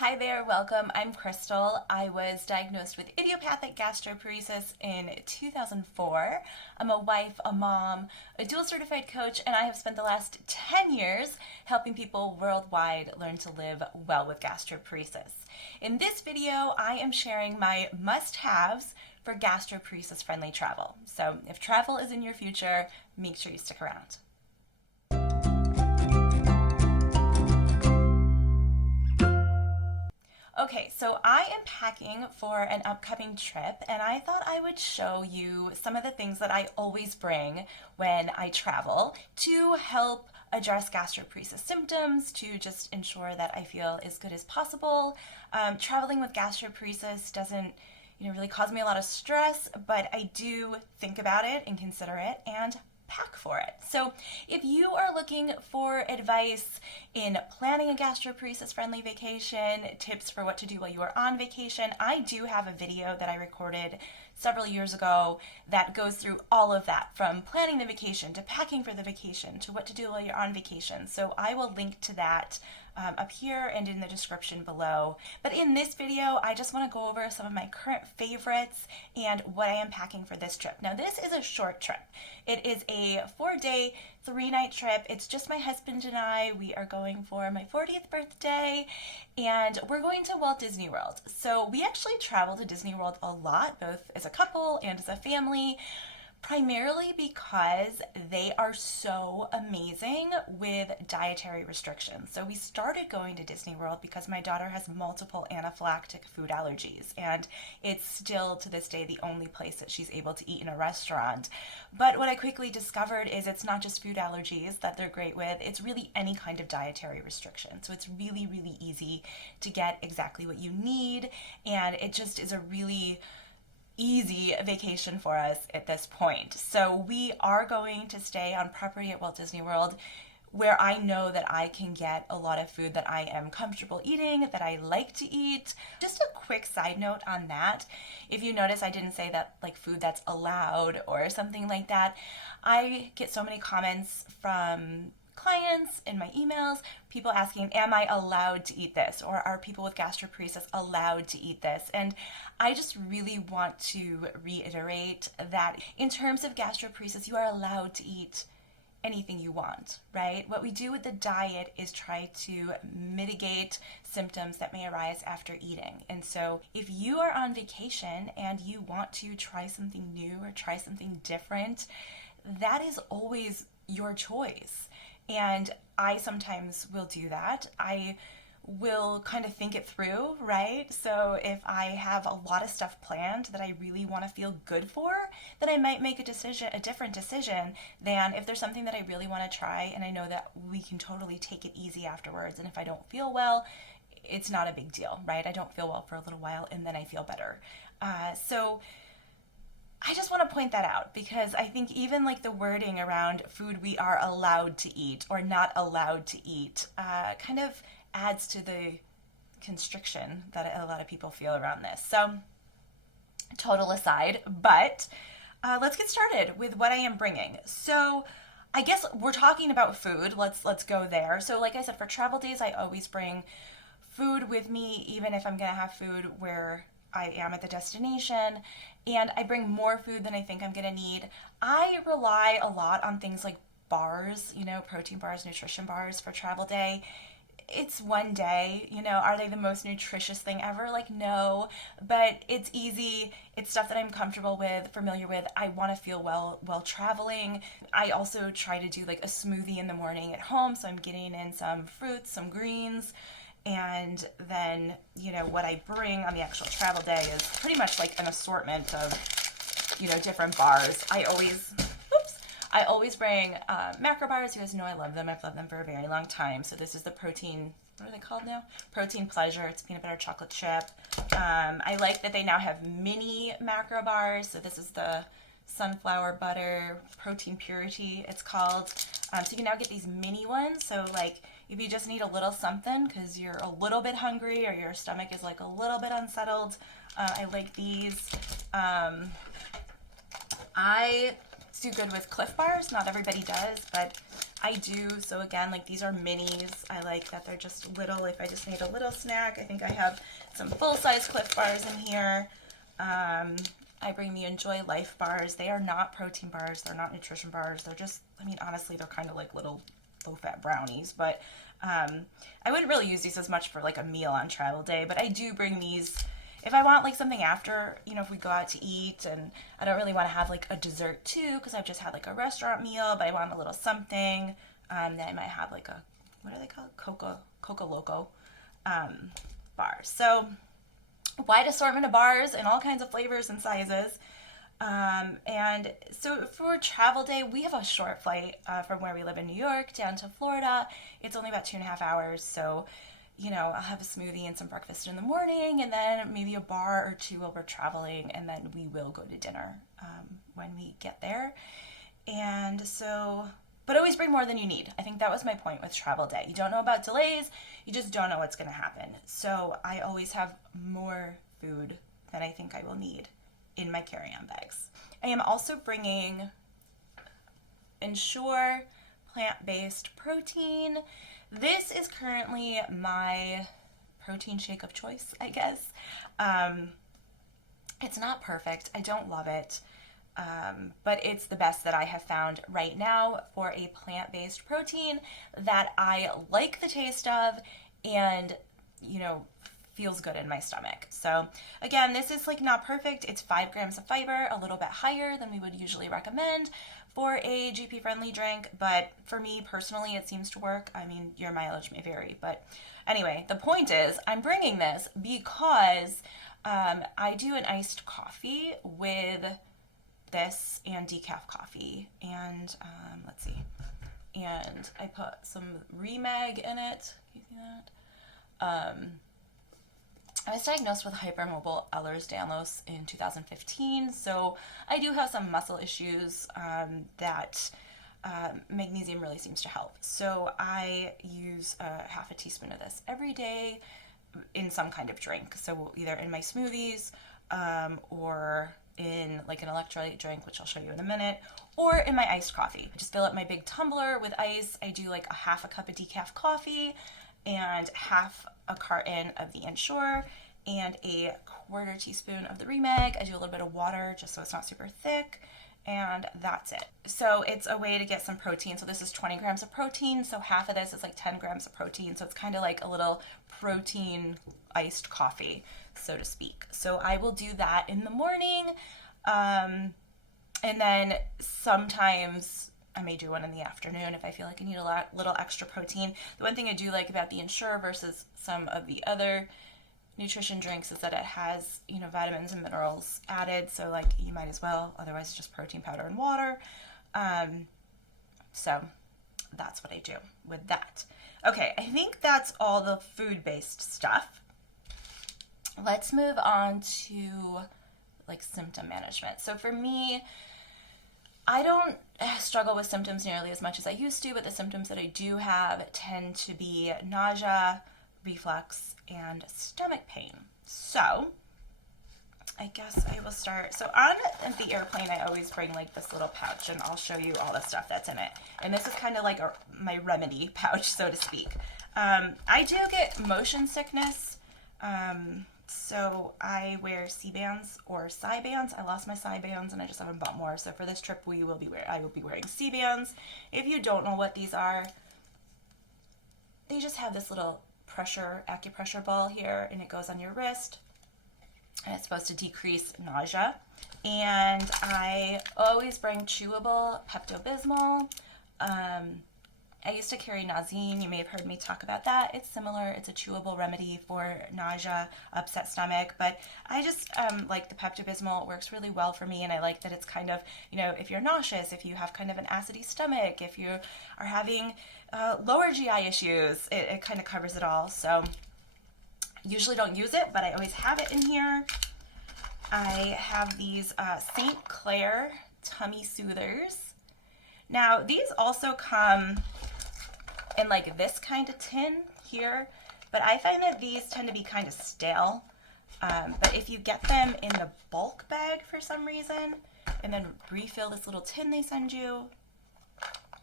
Hi there, welcome. I'm Crystal. I was diagnosed with idiopathic gastroparesis in 2004. I'm a wife, a mom, a dual certified coach, and I have spent the last 10 years helping people worldwide learn to live well with gastroparesis. In this video, I am sharing my must-haves for gastroparesis friendly travel. So if travel is in your future, make sure you stick around. Okay, so I am packing for an upcoming trip, and I thought I would show you some of the things that I always bring when I travel to help address gastroparesis symptoms, to just ensure that I feel as good as possible. Traveling with gastroparesis doesn't really cause me a lot of stress, but I do think about it and consider it and pack for it. So if you are looking for advice in planning a gastroparesis friendly vacation, tips for what to do while you are on vacation, I do have a video that I recorded several years ago that goes through all of that, from planning the vacation to packing for the vacation to what to do while you're on vacation. So I will link to that up here and in the description below. But in this video, I just want to go over some of my current favorites and what I am packing for this trip. Now, this is a short trip. It is a 4-day, 3-night trip. It's just my husband and I. We are going for my 40th birthday, and we're going to Walt Disney World. So we actually travel to Disney World a lot, both as a couple and as a family, primarily because they are so amazing with dietary restrictions. So we started going to Disney World because my daughter has multiple anaphylactic food allergies, and it's still to this day the only place that she's able to eat in a restaurant. But what I quickly discovered is it's not just food allergies that they're great with, it's really any kind of dietary restriction. So it's really, really easy to get exactly what you need, and it just is a really easy vacation for us at this point. So we are going to stay on property at Walt Disney World, where I know that I can get a lot of food that I am comfortable eating, that I like to eat. Just a quick side note on that. If you notice, I didn't say that like food that's allowed or something like that. I get so many comments from clients in my emails, people asking, am I allowed to eat this? Or are people with gastroparesis allowed to eat this? And I just really want to reiterate that in terms of gastroparesis, you are allowed to eat anything you want, right? What we do with the diet is try to mitigate symptoms that may arise after eating. And so if you are on vacation and you want to try something new or try something different, that is always your choice. And I sometimes will do that. I will kind of think it through, right? So if I have a lot of stuff planned that I really want to feel good for, then I might make a different decision than if there's something that I really want to try and I know that we can totally take it easy afterwards. And if I don't feel well, it's not a big deal, right? I don't feel well for a little while and then I feel better. So I just want to point that out because I think even like the wording around food we are allowed to eat or not allowed to eat kind of adds to the constriction that a lot of people feel around this. So total aside, but let's get started with what I am bringing. So I guess we're talking about food. Let's go there. So like I said, for travel days, I always bring food with me, even if I'm going to have food where I am at the destination, and I bring more food than I think I'm gonna need. I rely a lot on things like bars, protein bars, nutrition bars for travel day. It's one day, are they the most nutritious thing ever? Like, no, but it's easy. It's stuff that I'm comfortable with, familiar with. I want to feel well while traveling. I also try to do like a smoothie in the morning at home, so I'm getting in some fruits, some greens, and then, what I bring on the actual travel day is pretty much like an assortment of, different bars. I always bring macro bars. You guys know I love them. I've loved them for a very long time. So this is the protein, what are they called now? Protein Pleasure. It's peanut butter chocolate chip. I like that they now have mini macro bars. So this is the sunflower butter protein purity, it's called. So you can now get these mini ones. So like if you just need a little something because you're a little bit hungry or your stomach is like a little bit unsettled, I like these. I do good with Cliff Bars. Not everybody does, but I do. So again, like these are minis. I like that they're just little. If I just need a little snack, I think I have some full-size Cliff bars in here. I bring the Enjoy Life bars. They are not protein bars. They're not nutrition bars. They're just, I mean, honestly, they're kind of like little low-fat brownies. But I wouldn't really use these as much for like a meal on travel day. But I do bring these if I want like something after, you know, if we go out to eat and I don't really want to have like a dessert too because I've just had like a restaurant meal, but I want a little something, then I might have like a, what are they called? Coca Loco bars. So wide assortment of bars in all kinds of flavors and sizes. And so for travel day, we have a short flight from where we live in New York down to Florida. It's only about 2.5 hours. So, you know, I'll have a smoothie and some breakfast in the morning and then maybe a bar or two while we're traveling. And then we will go to dinner when we get there. And so, but always bring more than you need. I think that was my point with travel day. You don't know about delays. You just don't know what's going to happen. So I always have more food than I think I will need in my carry-on bags. I am also bringing Ensure plant-based protein. This is currently my protein shake of choice, I guess. It's not perfect. I don't love it. But it's the best that I have found right now for a plant-based protein that I like the taste of and, you know, feels good in my stomach. So again, this is like not perfect. It's 5 grams of fiber, a little bit higher than we would usually recommend for a GP friendly drink, but for me personally it seems to work. I mean, your mileage may vary, but anyway, the point is I'm bringing this because I do an iced coffee with this and decaf coffee, and let's see, and I put some Remag in it. Can you see that? I was diagnosed with hypermobile Ehlers-Danlos in 2015, so I do have some muscle issues that magnesium really seems to help. So I use half a teaspoon of this every day in some kind of drink. So either in my smoothies or in like an electrolyte drink, which I'll show you in a minute, or in my iced coffee. I just fill up my big tumbler with ice. I do like a half a cup of decaf coffee and half a carton of the Ensure and a quarter teaspoon of the Remag. I do a little bit of water just so it's not super thick, and that's it. So it's a way to get some protein. So this is 20 grams of protein, so half of this is like 10 grams of protein. So it's kind of like a little protein iced coffee, so to speak. So I will do that in the morning, and then sometimes I may do one in the afternoon if I feel like I need a little extra protein. The one thing I do like about the Ensure versus some of the other nutrition drinks is that it has, you know, vitamins and minerals added, so like you might as well, otherwise it's just protein powder and water. So that's what I do with that. Okay, I think that's all the food-based stuff. Let's move on to like symptom management. So for me, I don't struggle with symptoms nearly as much as I used to, but the symptoms that I do have tend to be nausea, reflux, and stomach pain. So I guess I will start. So on the airplane, I always bring like this little pouch, and I'll show you all the stuff that's in it. And this is kind of like my remedy pouch, so to speak. I do get motion sickness. So I wear C-bands or Cy-bands. I lost my Cy-bands and I just haven't bought more. So for this trip, I will be wearing C-bands. If you don't know what these are, they just have this little acupressure ball here, and it goes on your wrist, and it's supposed to decrease nausea. And I always bring chewable Pepto-Bismol. I used to carry Nazine. You may have heard me talk about that. It's similar. It's a chewable remedy for nausea, upset stomach. But I just like the Pepto-Bismol. It works really well for me, and I like that it's kind of, you know, if you're nauseous, if you have kind of an acidy stomach, if you are having lower GI issues, it kind of covers it all. So usually don't use it, but I always have it in here. I have these St. Clair Tummy Soothers. Now, these also come in like this kind of tin here, but I find that these tend to be kind of stale. But if you get them in the bulk bag for some reason, and then refill this little tin they send you,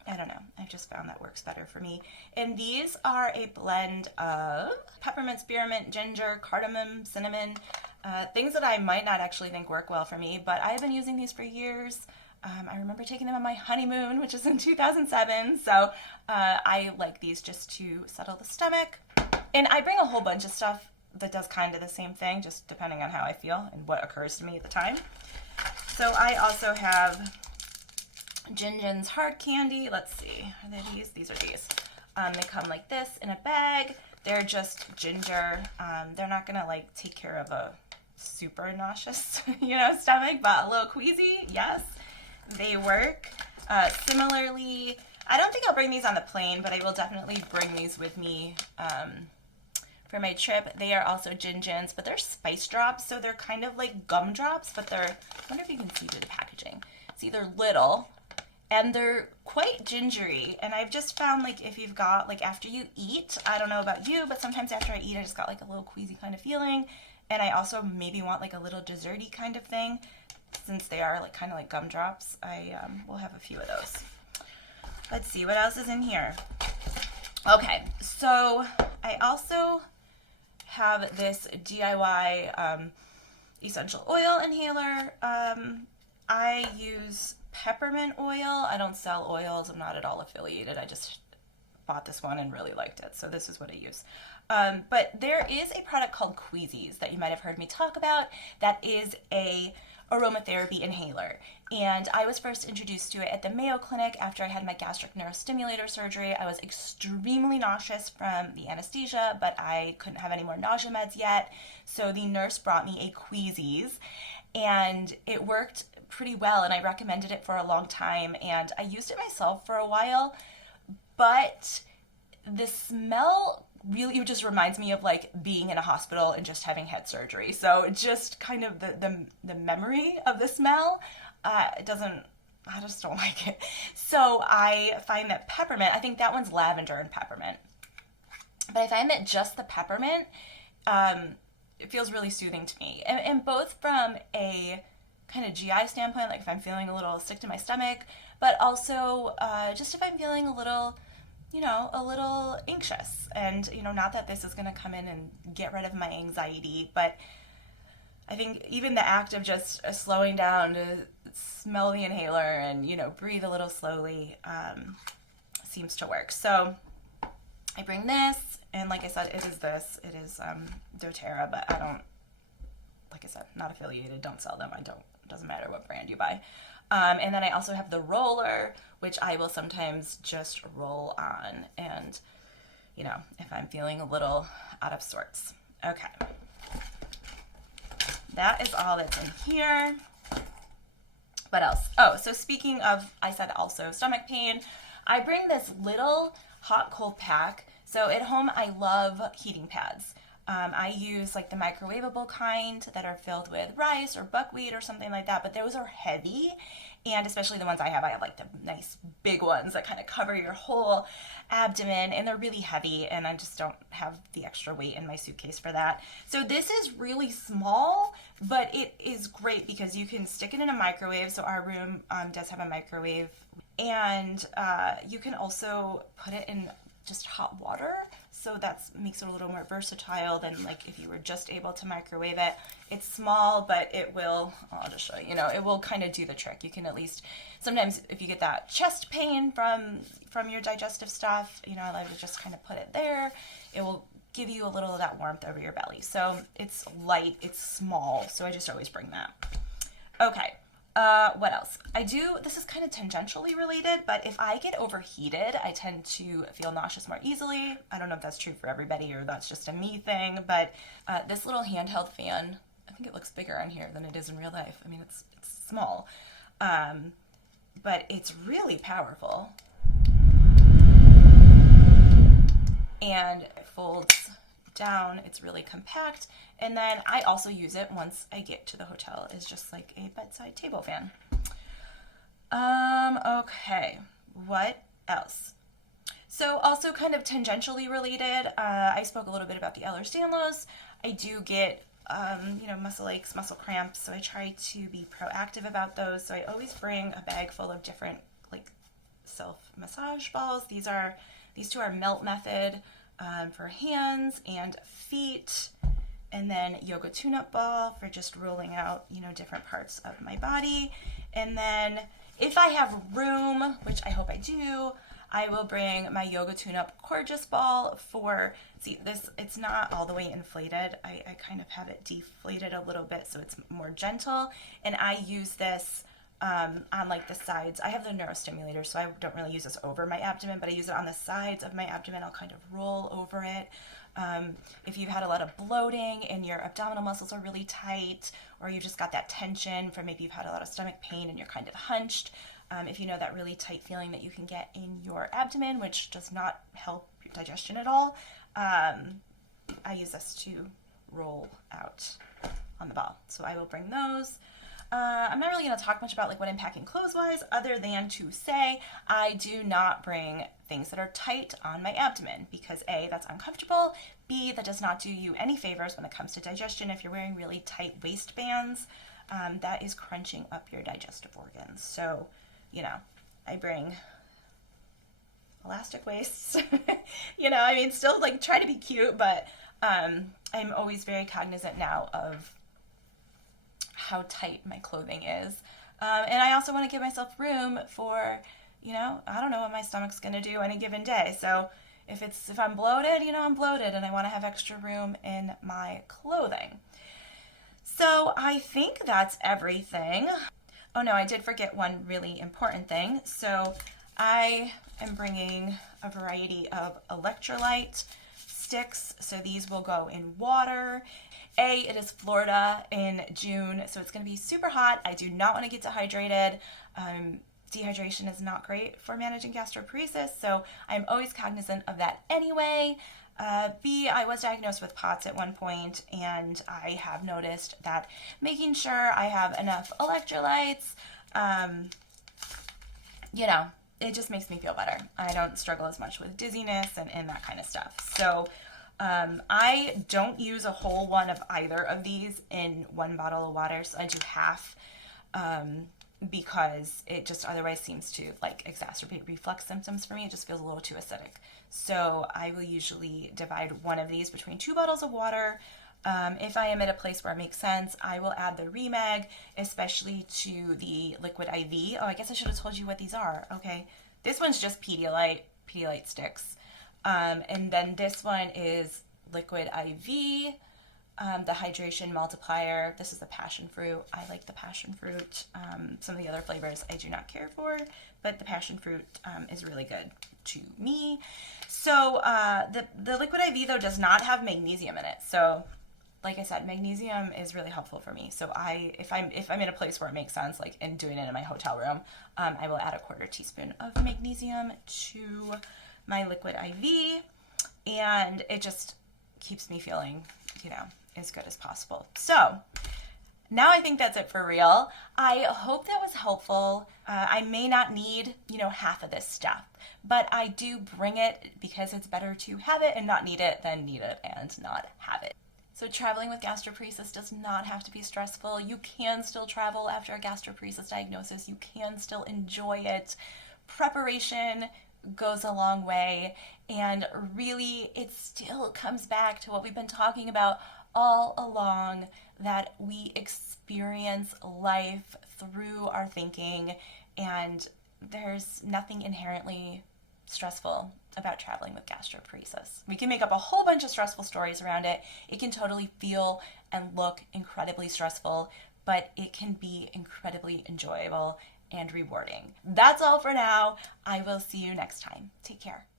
I don't know. I just found that works better for me. And these are a blend of peppermint, spearmint, ginger, cardamom, cinnamon, things that I might not actually think work well for me, but I've been using these for years. I remember taking them on my honeymoon, which is in 2007, so I like these just to settle the stomach. And I bring a whole bunch of stuff that does kind of the same thing, just depending on how I feel and what occurs to me at the time. So I also have Jinjin's hard candy. Let's see, are they these? These are these. They come like this in a bag. They're just ginger. They're not gonna like take care of a super nauseous, stomach, but a little queasy, yes, they work. Similarly, I don't think I'll bring these on the plane, but I will definitely bring these with me for my trip. They are also Jinjins, but they're spice drops, so they're kind of like gumdrops, but I wonder if you can see through the packaging. See, they're little, and they're quite gingery, and I've just found, like, if you've got, like, after you eat, I don't know about you, but sometimes after I eat, I just got, like, a little queasy kind of feeling, and I also maybe want, like, a little desserty kind of thing. Since they are, like, kind of like gumdrops, I will have a few of those. Let's see, what else is in here? Okay, so I also have this DIY essential oil inhaler. I use peppermint oil. I don't sell oils. I'm not at all affiliated. I just bought this one and really liked it. So this is what I use. But there is a product called Queasies that you might have heard me talk about that is a aromatherapy inhaler. And I was first introduced to it at the Mayo Clinic after I had my gastric neurostimulator surgery. I was extremely nauseous from the anesthesia, but I couldn't have any more nausea meds yet. So the nurse brought me a Queasies, and it worked pretty well, and I recommended it for a long time, and I used it myself for a while, but the smell really just reminds me of like being in a hospital and just having had surgery. So just kind of the memory of the smell, I just don't like it. So I find that peppermint, I think that one's lavender and peppermint, but I find that just the peppermint, it feels really soothing to me, and both from a kind of GI standpoint, like if I'm feeling a little sick to my stomach, but also just if I'm feeling a little anxious. And, not that this is going to come in and get rid of my anxiety, but I think even the act of just slowing down to smell the inhaler and, breathe a little slowly seems to work. So I bring this, and like I said, it is doTERRA, but I don't, like I said, not affiliated, don't sell them. Doesn't matter what brand you buy. And then I also have the roller, which I will sometimes just roll on, and, if I'm feeling a little out of sorts. Okay. That is all that's in here. What else? Oh, so speaking of, I said also stomach pain, I bring this little hot cold pack. So at home, I love heating pads. I use like the microwavable kind that are filled with rice or buckwheat or something like that, but those are heavy, and especially the ones I have like the nice big ones that kind of cover your whole abdomen, and they're really heavy, and I just don't have the extra weight in my suitcase for that. So this is really small, but it is great because you can stick it in a microwave. So our room does have a microwave, and you can also put it in just hot water, so that makes it a little more versatile than like if you were just able to microwave it. It's small, but it will, I'll just show you, it will kind of do the trick. You can at least, sometimes if you get that chest pain from your digestive stuff, I like to just kind of put it there. It will give you a little of that warmth over your belly. So it's light, it's small, so I just always bring that. Okay. What else? This is kind of tangentially related, but if I get overheated, I tend to feel nauseous more easily. I don't know if that's true for everybody or that's just a me thing, but this little handheld fan, I think it looks bigger on here than it is in real life. I mean, it's small, but it's really powerful. And it folds down, it's really compact, and then I also use it once I get to the hotel as just like a bedside table fan. Okay, what else? So also kind of tangentially related, I spoke a little bit about the Ehlers-Danlos. I do get muscle aches, muscle cramps, so I try to be proactive about those. So I always bring a bag full of different like self-massage balls. These two are melt method for hands and feet. And then yoga tune-up ball for just rolling out, different parts of my body. And then if I have room, which I hope I do, I will bring my yoga tune-up gorgeous ball for, see this, it's not all the way inflated. I kind of have it deflated a little bit so it's more gentle. And I use this on like the sides. I have the neurostimulator, so I don't really use this over my abdomen, but I use it on the sides of my abdomen. I'll kind of roll over it. If you've had a lot of bloating and your abdominal muscles are really tight, or you've just got that tension from maybe you've had a lot of stomach pain and you're kind of hunched, if you know that really tight feeling that you can get in your abdomen, which does not help your digestion at all, I use this to roll out on the ball. So I will bring those. I'm not really going to talk much about like what I'm packing clothes-wise, other than to say I do not bring things that are tight on my abdomen because A, that's uncomfortable, B, that does not do you any favors when it comes to digestion. If you're wearing really tight waistbands, that is crunching up your digestive organs. So, I bring elastic waists, still like try to be cute, but I'm always very cognizant now of how tight my clothing is. And I also want to give myself room for, I don't know what my stomach's going to do any given day. So if I'm bloated, I'm bloated and I want to have extra room in my clothing. So I think that's everything. Oh no, I did forget one really important thing. So I am bringing a variety of electrolyte sticks. So these will go in water. It is Florida in June, so it's going to be super hot. I do not want to get dehydrated. Dehydration is not great for managing gastroparesis, so I'm always cognizant of that anyway. B, I was diagnosed with POTS at one point, and I have noticed that making sure I have enough electrolytes, it just makes me feel better. I don't struggle as much with dizziness and that kind of stuff. So I don't use a whole one of either of these in one bottle of water, so I do half because it just otherwise seems to like exacerbate reflux symptoms for me. It just feels a little too acidic. So I will usually divide one of these between 2 bottles of water. If I am at a place where it makes sense, I will add the Remag, especially to the liquid IV. Oh, I guess I should have told you what these are. Okay, this one's just Pedialyte sticks. And then this one is liquid IV, the hydration multiplier. This is the passion fruit. I like the passion fruit. Some of the other flavors I do not care for, but the passion fruit is really good to me. So the liquid IV though does not have magnesium in it. So like I said, magnesium is really helpful for me. So if I'm in a place where it makes sense, like in doing it in my hotel room, I will add a 1/4 teaspoon of magnesium to my liquid IV, and it just keeps me feeling, as good as possible. So now I think that's it for real. I hope that was helpful. I may not need, half of this stuff, but I do bring it because it's better to have it and not need it than need it and not have it. So traveling with gastroparesis does not have to be stressful. You can still travel after a gastroparesis diagnosis. You can still enjoy it. Preparation goes a long way, and really it still comes back to what we've been talking about all along, that we experience life through our thinking, and there's nothing inherently stressful about traveling with gastroparesis. We can make up a whole bunch of stressful stories around it. It can totally feel and look incredibly stressful, but it can be incredibly enjoyable and rewarding. That's all for now. I will see you next time. Take care.